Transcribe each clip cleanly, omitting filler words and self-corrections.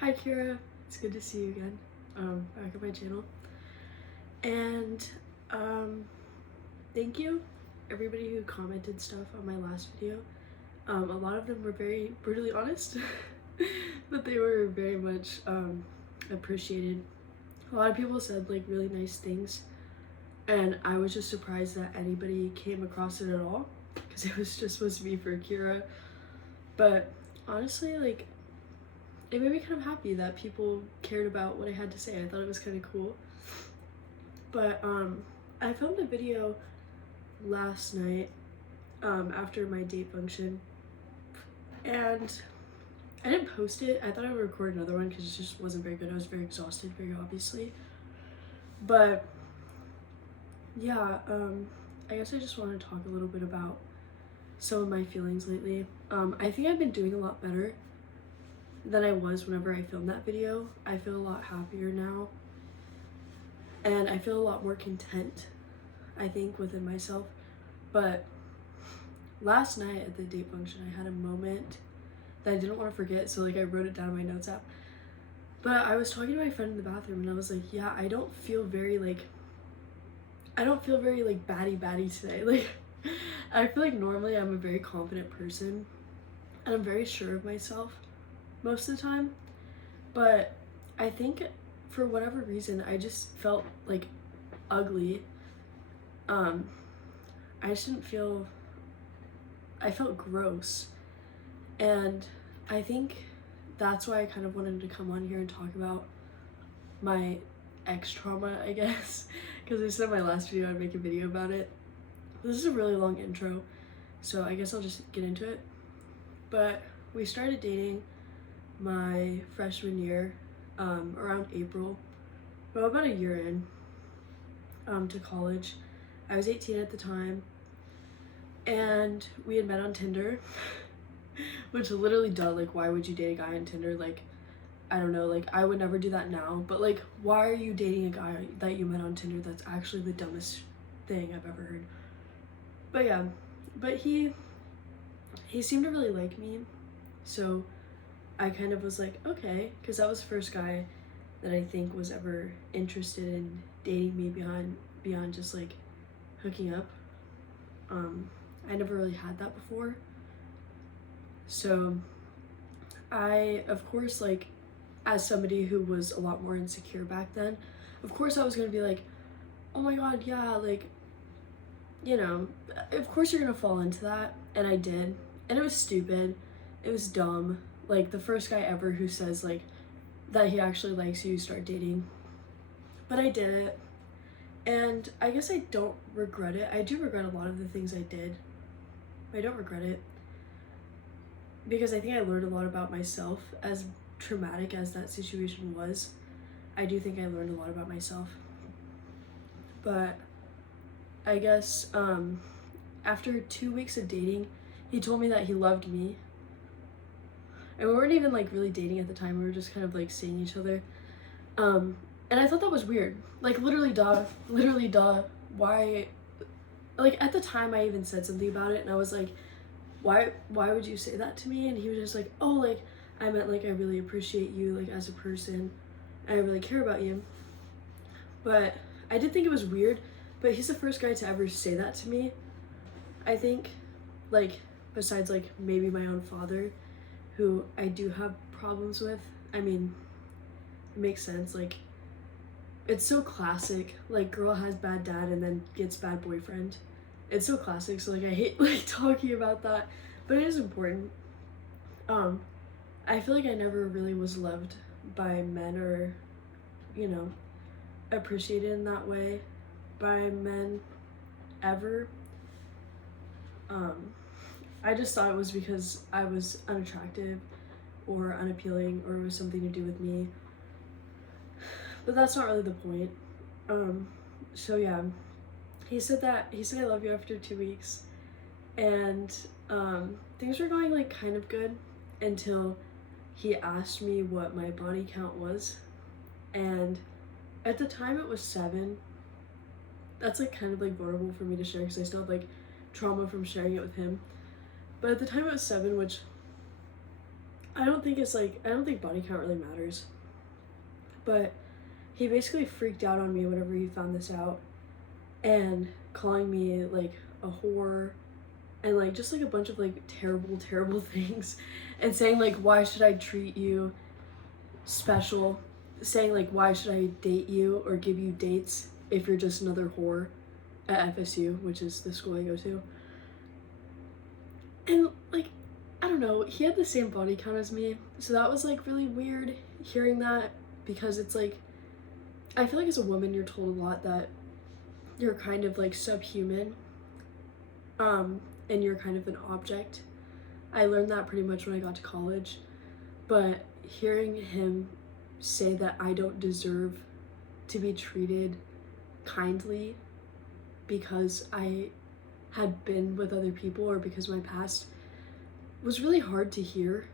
Hi Kira, it's good to see you again, back at my channel. And thank you everybody who commented stuff on my last video. A lot of them were very brutally honest, but they were very much appreciated. A lot of people said like really nice things, and I was just surprised that anybody came across it at all, because it was just supposed to be for Kira. But honestly, like, it made me kind of happy that people cared about what I had to say. I thought it was kind of cool. But I filmed a video last night after my date function, and I didn't post it. I thought I would record another one because it just wasn't very good. I was very exhausted, very obviously. But yeah, I guess I just want to talk a little bit about some of my feelings lately. I think I've been doing a lot better than I was whenever I filmed that video. I feel a lot happier now, and I feel a lot more content, I think, within myself. But last night at the date function, I had a moment that I didn't want to forget, so like I wrote it down in my notes app. But I was talking to my friend in the bathroom, and I was like, yeah, I don't feel very batty today. Like, I feel like normally I'm a very confident person, and I'm very sure of myself most of the time, but I think for whatever reason I just felt like ugly. I just didn't feel, I felt gross, and I think that's why I kind of wanted to come on here and talk about my ex trauma, I guess, because I said in my last video I'd make a video about it. This is a really long intro, so I guess I'll just get into it. But we started dating my freshman year, around April, well, about a year in to college. I was 18 at the time, and we had met on Tinder, which literally, duh, like, why would you date a guy on Tinder? Like, I don't know, like, I would never do that now, but like, why are you dating a guy that you met on Tinder? That's actually the dumbest thing I've ever heard. But yeah, but he seemed to really like me, so I kind of was like, okay, because that was the first guy that I think was ever interested in dating me beyond just like hooking up. I never really had that before. So I, of course, like, as somebody who was a lot more insecure back then, of course I was gonna be like, oh my god, yeah, like, you know, of course you're gonna fall into that. And I did, and it was stupid, it was dumb. Like, the first guy ever who says like that he actually likes you, start dating. But I did it, and I guess I don't regret it. I do regret a lot of the things I did. I don't regret it, because I think I learned a lot about myself. As traumatic as that situation was, I do think I learned a lot about myself. But I guess after 2 weeks of dating, he told me that he loved me. And we weren't even like really dating at the time, we were just kind of like seeing each other. And I thought that was weird. Like, literally duh, why, like, at the time I even said something about it, and I was like, why would you say that to me? And he was just like, oh, like, I meant like I really appreciate you, like, as a person, and I really care about you. But I did think it was weird, but he's the first guy to ever say that to me, I think, like, besides like maybe my own father, who I do have problems with. I mean, it makes sense, like, it's so classic, like, girl has bad dad and then gets bad boyfriend. It's so classic, so like I hate like talking about that, but it is important. I feel like I never really was loved by men, or, you know, appreciated in that way by men ever. I just thought it was because I was unattractive or unappealing, or it was something to do with me. But that's not really the point. So yeah, he said I love you after 2 weeks, and things were going like kind of good until he asked me what my body count was, and at the time it was 7. That's like kind of like vulnerable for me to share, because I still have like trauma from sharing it with him. But at the time it was 7, which I don't think body count really matters. But he basically freaked out on me whenever he found this out, and calling me like a whore, and like just like a bunch of like terrible things, and saying like, why should I treat you special, saying like, why should I date you or give you dates if you're just another whore at FSU, which is the school I go to. And like, I don't know, he had the same body count as me, so that was like really weird hearing that, because it's like, I feel like as a woman you're told a lot that you're kind of like subhuman, and you're kind of an object. I learned that pretty much when I got to college, but hearing him say that I don't deserve to be treated kindly because I had been with other people or because of my past was really hard to hear,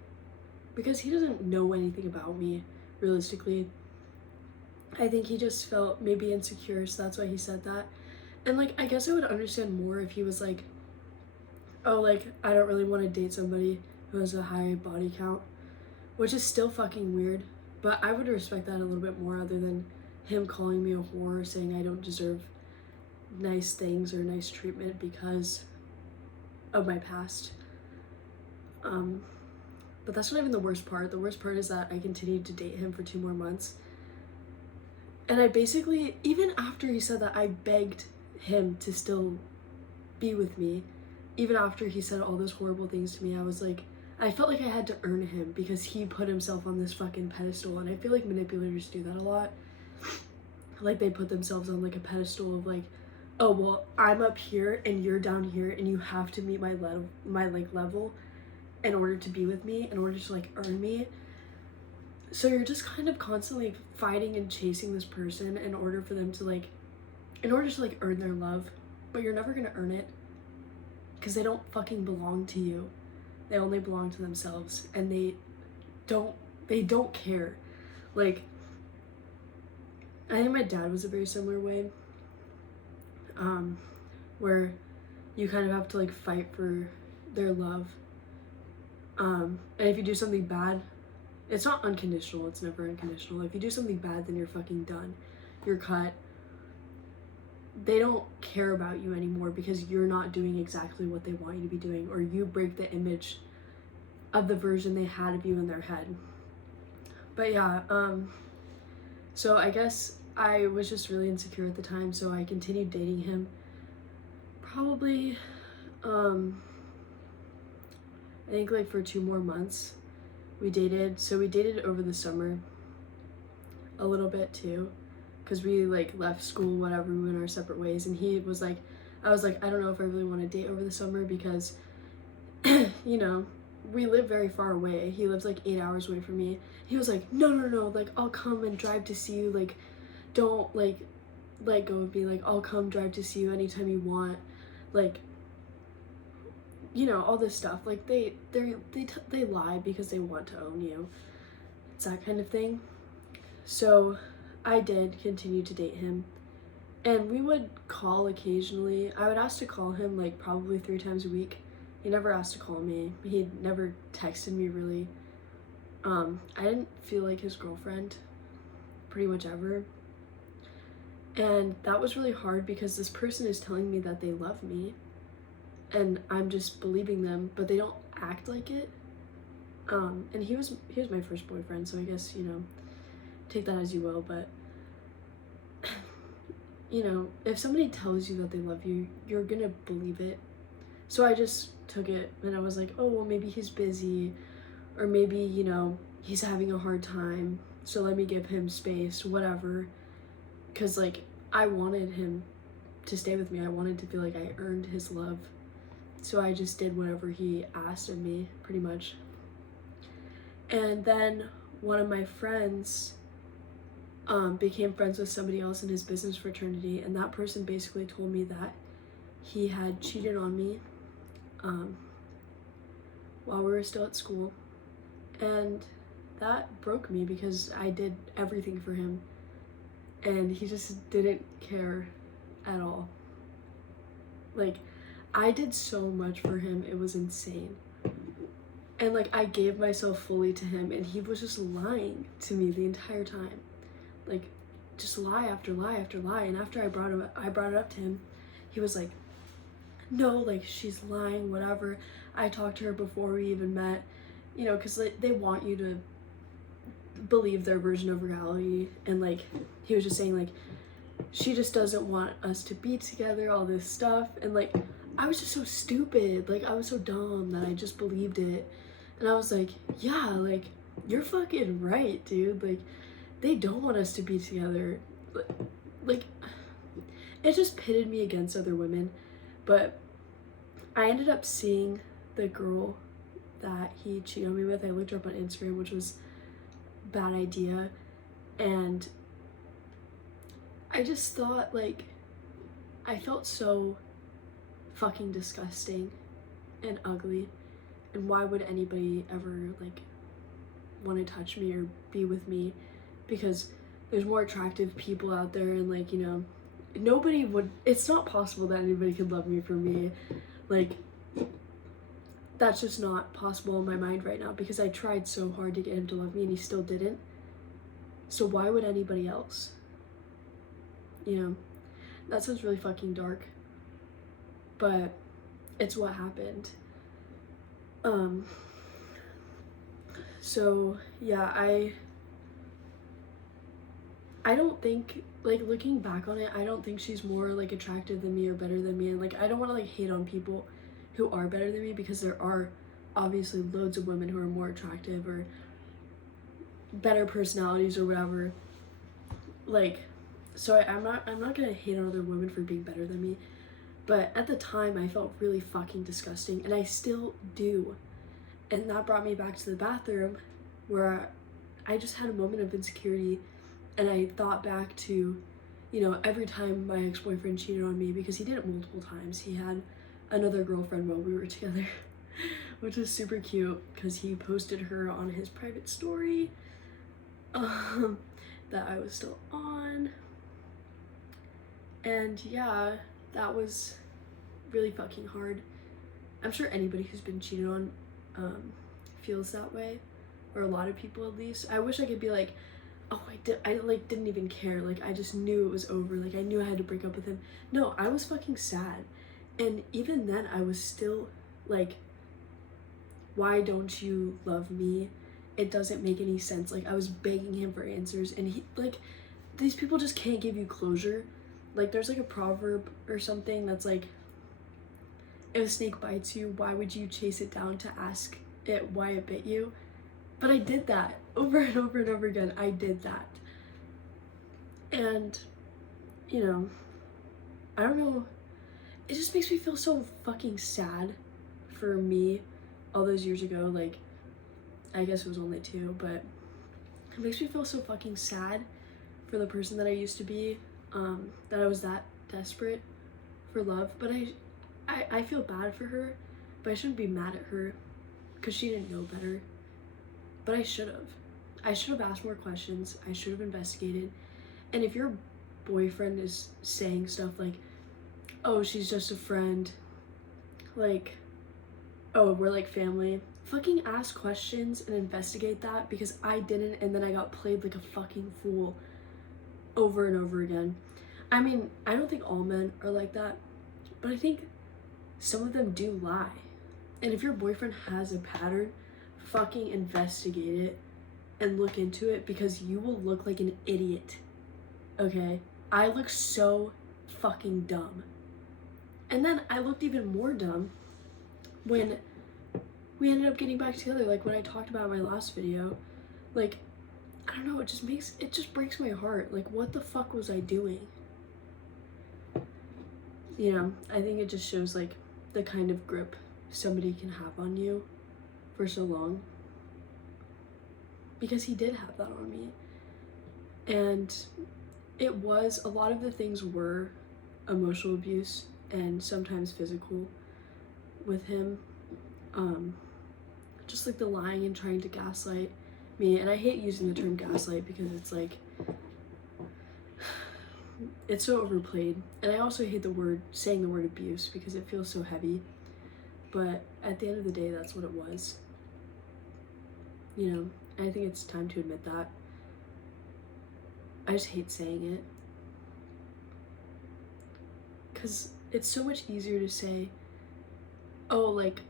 because he doesn't know anything about me, realistically. I think he just felt maybe insecure, so that's why he said that. And like, I guess I would understand more if he was like, oh, like, I don't really want to date somebody who has a high body count, which is still fucking weird, but I would respect that a little bit more, other than him calling me a whore, saying I don't deserve nice things or nice treatment because of my past. But that's not even the worst part. The worst part is that I continued to date him for 2 more months. And I basically, even after he said that, I begged him to still be with me. Even after he said all those horrible things to me, I was like, I felt like I had to earn him, because he put himself on this fucking pedestal. And I feel like manipulators do that a lot. Like, they put themselves on like a pedestal of like, oh, well, I'm up here and you're down here, and you have to meet my level in order to be with me, in order to like earn me. So you're just kind of constantly fighting and chasing this person in order to earn their love, but you're never gonna earn it, because they don't fucking belong to you. They only belong to themselves, and they don't care. Like, I think my dad was a very similar way, where you kind of have to like fight for their love. And if you do something bad, it's not unconditional, it's never unconditional. If you do something bad, then you're fucking done. You're cut. They don't care about you anymore because you're not doing exactly what they want you to be doing, or you break the image of the version they had of you in their head. But yeah, so I guess I was just really insecure at the time, so I continued dating him. Probably, I think like for 2 more months we dated. So we dated over the summer a little bit too, because we like left school, whatever, we went our separate ways. And he was like, I was like, I don't know if I really want to date over the summer, because you know, we live very far away. He lives like 8 hours away from me. He was like, no, like, I'll come and drive to see you, like, don't like let go of me, like, I'll come drive to see you anytime you want, like, you know, all this stuff. Like, they lie because they want to own you. It's that kind of thing. So I did continue to date him, and we would call occasionally. I would ask to call him like probably 3 times a week. He never asked to call me. He never texted me, really. I didn't feel like his girlfriend pretty much ever. And that was really hard, because this person is telling me that they love me, and I'm just believing them, but they don't act like it. And he was my first boyfriend, so I guess, you know, take that as you will. But you know, if somebody tells you that they love you, you're gonna believe it. So I just took it, and I was like, oh, well, maybe he's busy, or maybe, you know, he's having a hard time, so let me give him space, whatever. Because like, I wanted him to stay with me. I wanted to feel like I earned his love. So I just did whatever he asked of me, pretty much. And then one of my friends became friends with somebody else in his business fraternity, and that person basically told me that he had cheated on me while we were still at school. And that broke me, because I did everything for him, and he just didn't care at all. Like, I did so much for him, it was insane. And like I gave myself fully to him, and he was just lying to me the entire time, like just lie after lie after lie. And after I brought it up to him, he was like, no, like she's lying, whatever. I talked to her before we even met, you know, because like, they want you to believe their version of reality. And like he was just saying like she just doesn't want us to be together, all this stuff. And like I was just so stupid, like I was so dumb that I just believed it. And I was like, yeah, like you're fucking right, dude. Like they don't want us to be together. Like it just pitted me against other women. But I ended up seeing the girl that he cheated on me with. I looked her up on Instagram, which was a bad idea. And I just thought, like, I felt so fucking disgusting and ugly. And why would anybody ever, like, want to touch me or be with me? Because there's more attractive people out there, and, like, you know, nobody would, it's not possible that anybody could love me for me. Like, that's just not possible in my mind right now, because I tried so hard to get him to love me and he still didn't. So why would anybody else? You know, that sounds really fucking dark, but it's what happened. So yeah, I don't think, like, looking back on it, I don't think she's more like attractive than me or better than me. And like I don't want to like hate on people who are better than me, because there are obviously loads of women who are more attractive or better personalities or whatever. Like, so I'm not gonna hate on other women for being better than me, but at the time I felt really fucking disgusting, and I still do. And that brought me back to the bathroom, where I just had a moment of insecurity, and I thought back to, you know, every time my ex-boyfriend cheated on me, because he did it multiple times. He had another girlfriend while we were together, which was super cute, because he posted her on his private story that I was still on. And yeah, that was really fucking hard. I'm sure anybody who's been cheated on feels that way, or a lot of people at least. I wish I could be like, oh, I like didn't even care, like I just knew it was over, like I knew I had to break up with him. No, I was fucking sad. And even then I was still like, why don't you love me? It doesn't make any sense. Like I was begging him for answers, and he, like, these people just can't give you closure. Like there's like a proverb or something that's like, if a snake bites you, why would you chase it down to ask it why it bit you? But I did that over and over and over again. I did that. And, you know, I don't know, it just makes me feel so fucking sad for me all those years ago. Like, I guess it was only 2, but it makes me feel so fucking sad for the person that I used to be, that I was that desperate for love. But I feel bad for her, but I shouldn't be mad at her, because she didn't know better. But I should have asked more questions. I should have investigated. And if your boyfriend is saying stuff like, oh, she's just a friend, like, oh, we're like family, fucking ask questions and investigate that, because I didn't, and then I got played like a fucking fool over and over again. I mean, I don't think all men are like that, but I think some of them do lie. And if your boyfriend has a pattern, fucking investigate it and look into it, because you will look like an idiot. Okay? I look so fucking dumb. And then I looked even more dumb when we ended up getting back together, like when I talked about in my last video. Like, I don't know, it just breaks my heart. Like, what the fuck was I doing? You know, I think it just shows like the kind of grip somebody can have on you for so long, because he did have that on me. And it was, a lot of the things were emotional abuse and sometimes physical with him. Just like the lying and trying to gaslight me. And I hate using the term gaslight, because it's like, it's so overplayed. And I also hate saying the word abuse, because it feels so heavy. But at the end of the day, that's what it was. you know, I think it's time to admit that. I just hate saying it. Because it's so much easier to say, oh, like,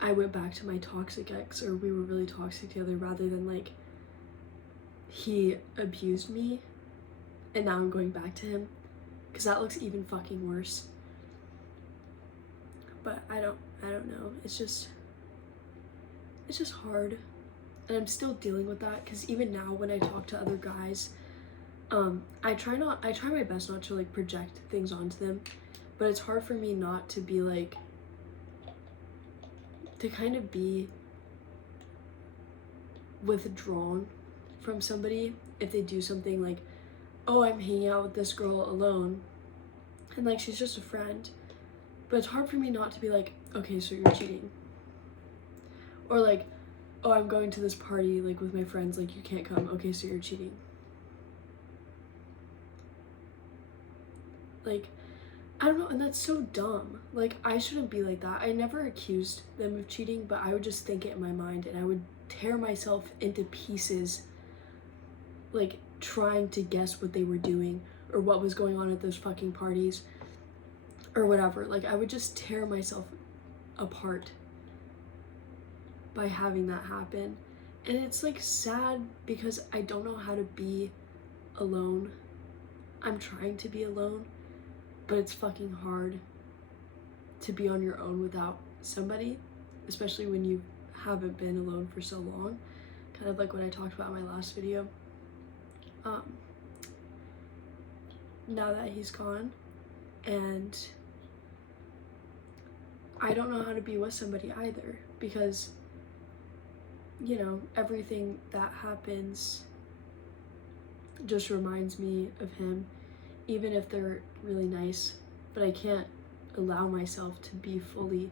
I went back to my toxic ex, or we were really toxic together, rather than like, he abused me and now I'm going back to him, because that looks even fucking worse. But I don't know, it's just hard, and I'm still dealing with that, because even now when I talk to other guys, I try my best not to like project things onto them, but it's hard for me not to be like, to kind of be withdrawn from somebody if they do something like, oh, I'm hanging out with this girl alone and like she's just a friend, but it's hard for me not to be like, okay, so you're cheating, or like, oh, I'm going to this party like with my friends, like you can't come, okay, so you're cheating. Like, I don't know, and that's so dumb. Like, I shouldn't be like that. I never accused them of cheating, but I would just think it in my mind, and I would tear myself into pieces, like, trying to guess what they were doing, or what was going on at those fucking parties, or whatever. Like, I would just tear myself apart by having that happen. And it's, like, sad, because I don't know how to be alone. I'm trying to be alone, but it's fucking hard to be on your own without somebody, especially when you haven't been alone for so long, kind of like what I talked about in my last video. Now that he's gone, and I don't know how to be with somebody either, because, you know, everything that happens just reminds me of him, even if they're really nice, but I can't allow myself to be fully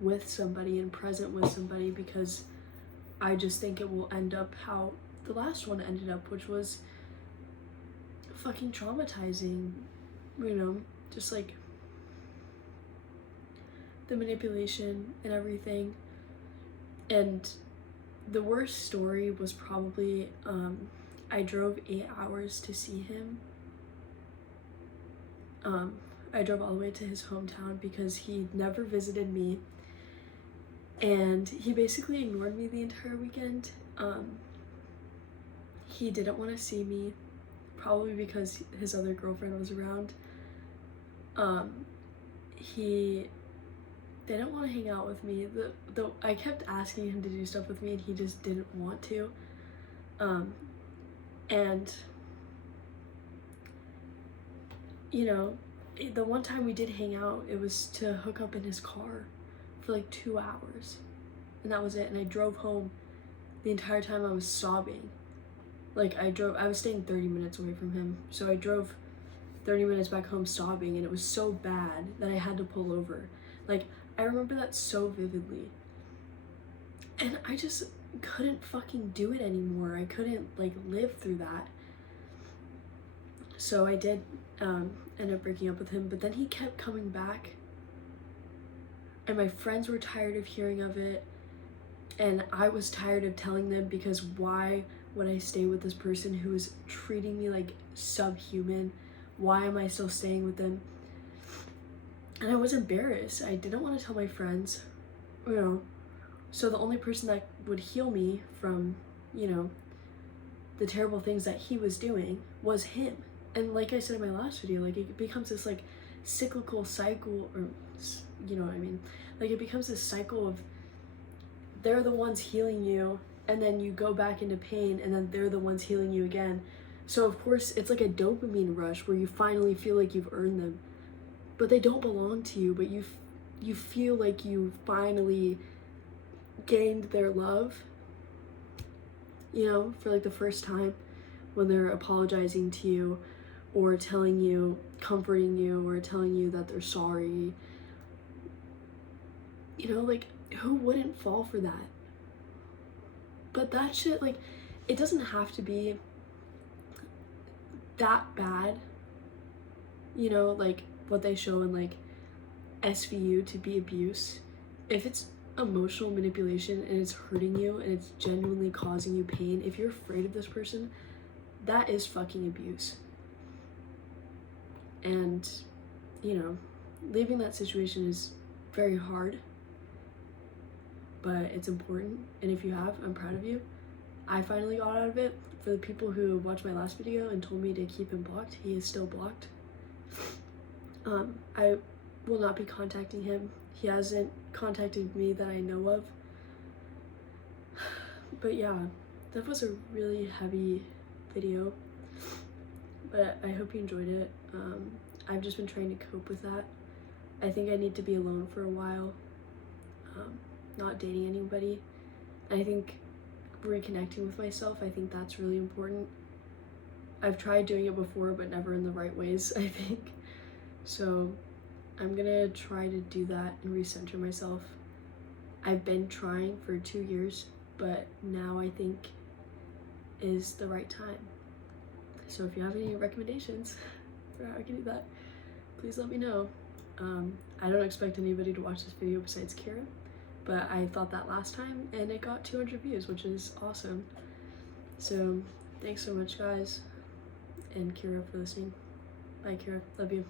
with somebody and present with somebody, because I just think it will end up how the last one ended up, which was fucking traumatizing, you know, just like the manipulation and everything. And the worst story was probably, I drove 8 hours to see him. I drove all the way to his hometown because he never visited me, and he basically ignored me the entire weekend. He didn't want to see me, probably because his other girlfriend was around. He didn't want to hang out with me, though I kept asking him to do stuff with me and he just didn't want to. And you know, the one time we did hang out, it was to hook up in his car for like 2 hours, and that was it. And I drove home. The entire time I was sobbing. Like, I was staying 30 minutes away from him, so I drove 30 minutes back home sobbing, and it was so bad that I had to pull over. Like, I remember that so vividly, and I just couldn't fucking do it anymore. I couldn't like live through that. So I did end up breaking up with him, but then he kept coming back, and my friends were tired of hearing of it, and I was tired of telling them, because why would I stay with this person who is treating me like subhuman? Why am I still staying with them? And I was embarrassed. I didn't want to tell my friends, you know, so the only person that would heal me from, you know, the terrible things that he was doing was him. And like I said in my last video, like, it becomes this like cyclical cycle, or, you know what I mean? Like, it becomes this cycle of, they're the ones healing you, and then you go back into pain, and then they're the ones healing you again. So of course it's like a dopamine rush where you finally feel like you've earned them, but they don't belong to you, but you feel like you finally gained their love, you know, for like the first time, when they're apologizing to you, or telling you, comforting you, or telling you that they're sorry. You know, like, who wouldn't fall for that? But that shit, like, it doesn't have to be that bad, you know, like what they show in like SVU to be abuse. If it's emotional manipulation and it's hurting you and it's genuinely causing you pain, if you're afraid of this person, that is fucking abuse. And, you know, leaving that situation is very hard, but it's important. And if you have, I'm proud of you. I finally got out of it. For the people who watched my last video and told me to keep him blocked, he is still blocked. I will not be contacting him. He hasn't contacted me that I know of. But yeah, that was a really heavy video, but I hope you enjoyed it. I've just been trying to cope with that. I think I need to be alone for a while, not dating anybody. I think reconnecting with myself, I think that's really important. I've tried doing it before, but never in the right ways, I think. So I'm gonna try to do that and recenter myself. I've been trying for 2 years, but now I think is the right time. So if you have any recommendations for how I can do that, please let me know. I don't expect anybody to watch this video besides Kira, but I thought that last time and it got 200 views, which is awesome. So thanks so much, guys, and Kira for listening. Bye, Kira. Love you.